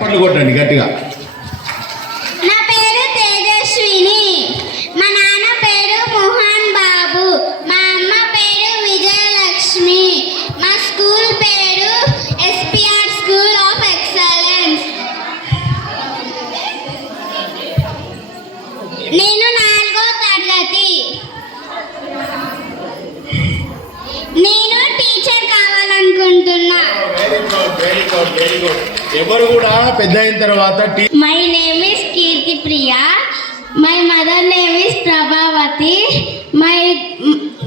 చప్పట్లు కొట్టండి గట్టిగా. నా పేరు తేజస్విని. మా నాన్న పేరు మోహన్ బాబు. మా అమ్మ పేరు విజయలక్ష్మి. మా స్కూల్ పేరు ఎస్పిఆర్ స్కూల్ ఆఫ్ ఎక్సలెన్స్. నేను 4వ తరగతి. నేను టీచర్ కావాలనుకుంటున్నా. Very good. ఎవరు కూడా పెద్ద అయిన తర్వాత my name is Keerthi Priya. My mother name is Prabhavathi. My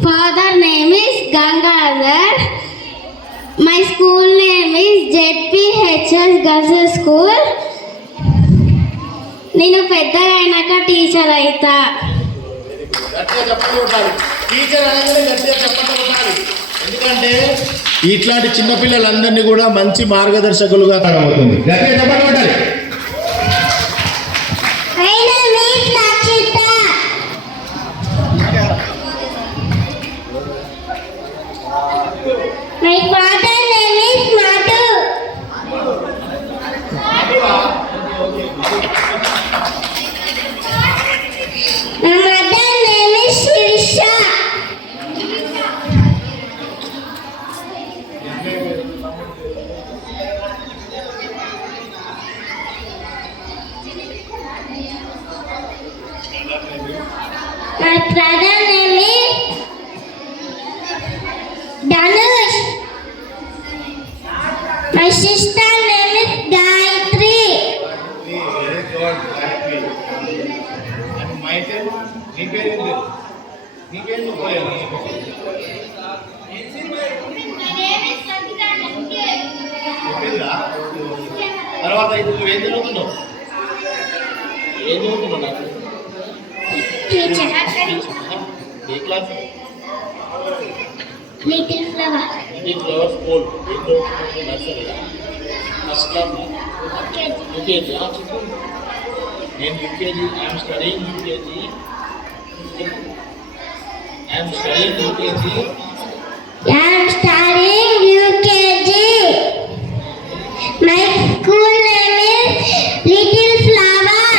father name is Gangadhar. My school name is ZPHS girls school. నేను పెద్దగా అయినాక టీచర్ అవుతా. టీచర్ అనగానే గట్టిగా చెప్పండి. ఎందుకంటే ఇట్లాంటి చిన్నపిల్లలందరినీ కూడా మంచి మార్గదర్శకులుగా అవుతుంది. గట్టిగా చెప్పండి కొట్టాలి. My father name is Madhu. My mother name is Shirisha. My brother name is Danush. My sister name is Gayatri. తర్వాత ఇప్పుడు ఏం చదువుతున్నావు? నాకు Teacher. ఏ class? Little flower. Little flower school. Nursery first class UKG. నేను UKG. I'm studying UKG. I am studying UKG. My school name is Little Flower.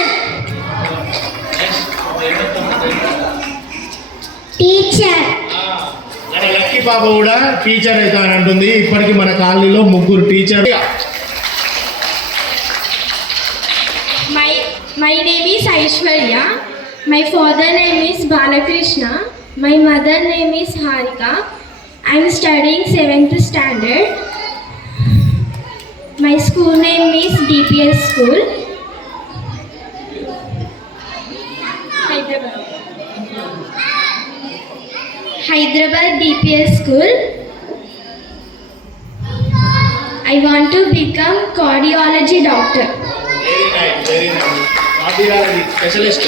Teacher. మన లక్కీ పాప కూడా టీచర్ అవుతానంటుంది. ఇప్పటికి మన కాలనీలో 3 teacher. My name is Aishwarya. My father name is Balakrishna. My mother name is Harika. I am studying 7th standard. My school name is DPS School, Hyderabad DPS School. I want to become cardiology doctor. Very nice. Cardiology specialist.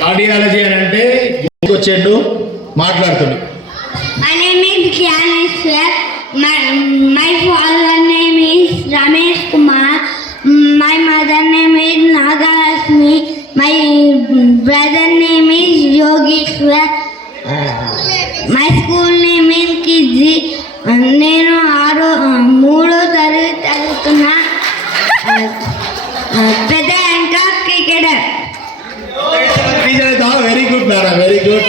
Cardiology అని అంటే వచ్చేట్టు మాట్లాడుతుంది. My name is Gyaneshwar. My father name is Ramesh Kumar. My mother name is Nagalakshmi. My brother name is Yogeshwar. My school name is Kidzi. నేను 3వ తరగతి చదువుతున్నా. పెద్ద ఇంకా cricketer. Very good madam, very good.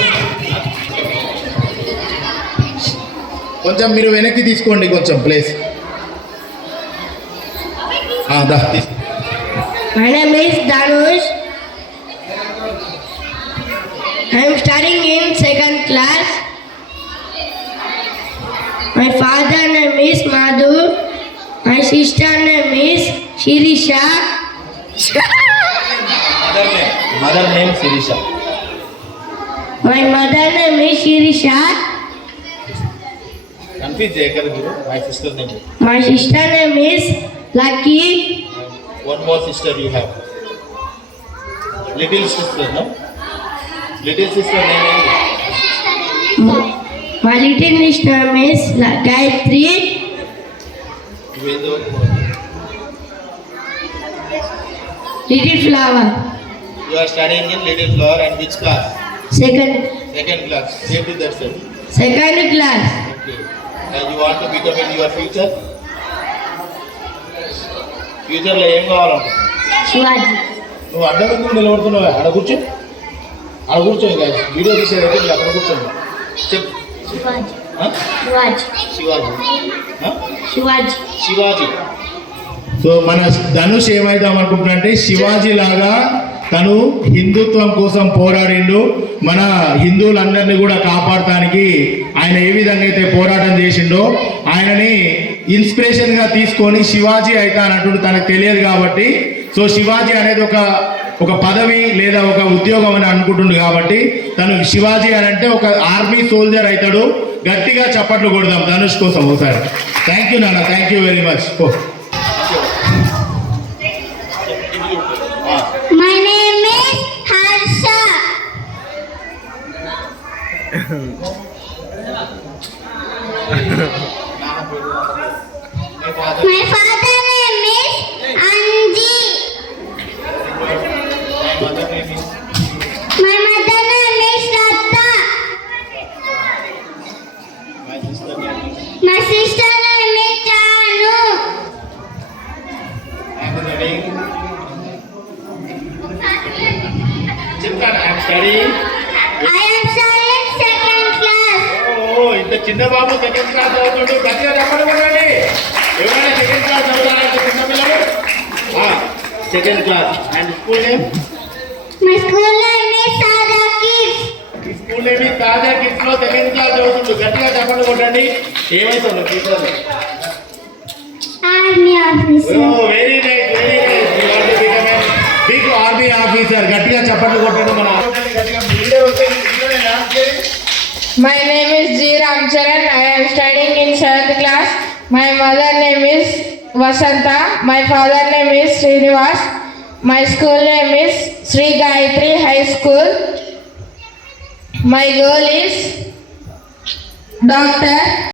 కొంచెం మీరు వెనక్కి తీసుకోండి కొంచెం place. My name is Danush. I am studying in 2nd class. My father name is Madhu. My sister name is Shirisha. Mother name Shirisha. My mother name is Shirisha. Confuse చేయగలరు మీరు. My sister name. My sister name is Lucky. One more sister you have. Little sister, no? Little sister name is? My little sister name is Gayatri. Little Flower. You are studying in Little Flower and which class? Second class. Say to that sir. 2nd class. Okay. And you want to become in your future? ఫ్యూచర్లో ఏం కావాలనుకుంటున్నావు? శివాజీ. నువ్వు అడ్డం ఎందుకు నిలబడుతున్నావు? ఆడ కూర్చో, ఆడ కూర్చో. ఇంకా వీడియో తీసేదైతే ఇంకా అక్కడ కూర్చోండి. చెప్పు. శివాజీ. ఆ? శివాజీ. శివాజీ. ఆ? శివాజీ. శివాజీ. సో మన ధనుష్ ఏమైదాం అనుకుంటున్నాడంటే శివాజీ లాగా తను హిందుత్వం కోసం పోరాడిండు. మన హిందువులందరినీ కూడా కాపాడటానికి ఆయన ఏ విధంగా అయితే పోరాటం చేసిండో ఆయనని ఇన్స్పిరేషన్గా తీసుకొని శివాజీ అయితే అన్నట్టు తనకు తెలియదు కాబట్టి సో శివాజీ అనేది ఒక పదవి లేదా ఒక ఉద్యోగం అని అనుకుంటుండు కాబట్టి తను శివాజీ అని అంటే ఒక ఆర్మీ సోల్జర్ అవుతాడు. గట్టిగా చప్పట్లు కొడదాం ధనుష్ కోసం ఒకసారి. థ్యాంక్ యూ నాన్న, thank you very much. My name is Harsha. My father name is Anji. My mother name is Ratta. My sister name is Chanu. I am studying second class. ఇంత చిన్న బాబు second class చదువుతుంటూ గట్టిగా చెప్పండి కొనండి. ఎవరైనా second class చదువుతారంటే చిన్న పిల్లలు second class. And school name? My school name is Sada Kids. ఈ స్కూల్ నేమ్ తాజా కిడ్స్ లో సెకండ్ క్లాస్ చదువుతుంటూ గట్టిగా చెప్పండి కొట్టండి. ఏమైతుంది future? Army officer. Very nice, very nice. Big army officer. గట్టిగా చెప్పండి కొట్టండి. మన My name is G. Ramcharan. I am studying in 7th class. My mother name is Vasanta. My father name is Srinivas. My school name is Sri Gayatri High School. My goal is doctor.